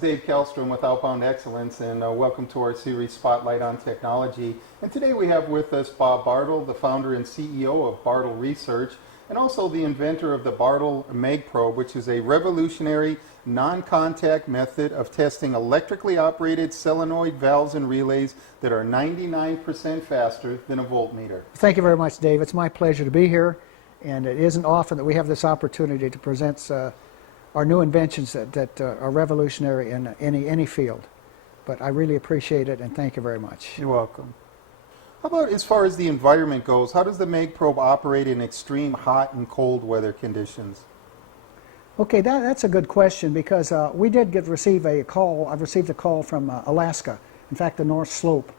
Dave Kalstrom with Outbound Excellence, and welcome to our series Spotlight on Technology. And today we have with us Bob Bartol, the founder and CEO of Bartol Research, and also the inventor of the Bartol MagProbe, which is a revolutionary non-contact method of testing electrically operated solenoid valves and relays that are 99% faster than a voltmeter. Thank you very much, Dave. It's my pleasure to be here, and it isn't often that we have this opportunity to present our new inventions that are revolutionary in any field. But I really appreciate it, and thank you very much. You're welcome. How about as far as the environment goes, how does the MagProbe operate in extreme hot and cold weather conditions? Okay, that's a good question, because we did receive a call. I've received a call from Alaska, in fact the North Slope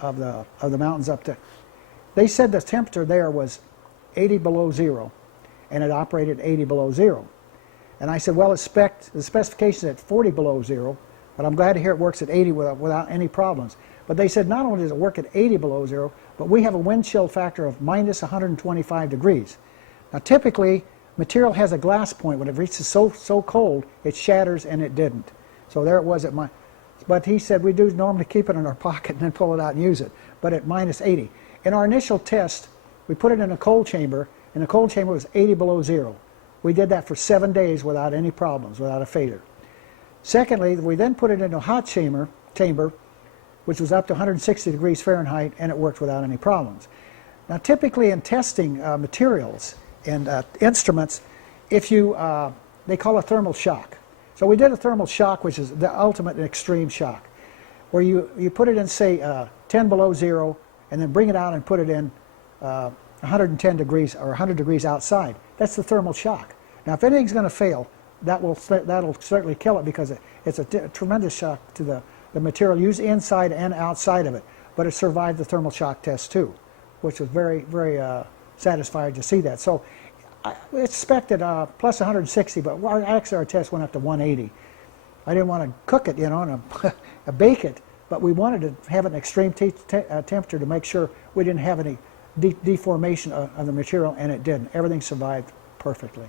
of the mountains up there. They said the temperature there was 80 below zero, and it operated 80 below zero. And I said, well, the specification's at 40 below zero, but I'm glad to hear it works at 80 without any problems. But they said not only does it work at 80 below zero, but we have a wind chill factor of minus 125 degrees. Now typically, material has a glass point. When it reaches so cold, it shatters, and it didn't. So there it was at but he said we do normally keep it in our pocket and then pull it out and use it, but at minus 80. In our initial test, we put it in a cold chamber, and the cold chamber was 80 below zero. We did that for 7 days without any problems, without a failure. Secondly, we then put it in a hot chamber, which was up to 160 degrees Fahrenheit, and it worked without any problems. Now typically in testing materials and instruments, they call a thermal shock. So we did a thermal shock, which is the ultimate and extreme shock, where you put it in, say, 10 below zero, and then bring it out and put it in 110 degrees or 100 degrees outside. That's the thermal shock. Now if anything's going to fail, that'll certainly kill it, because it's a tremendous shock to the material used inside and outside of it. But it survived the thermal shock test too, which was very, very satisfying to see that. So I expected plus 160, but actually our test went up to 180. I didn't want to cook it, and bake it, but we wanted to have an extreme temperature to make sure we didn't have any deformation of the material, and it didn't. Everything survived perfectly.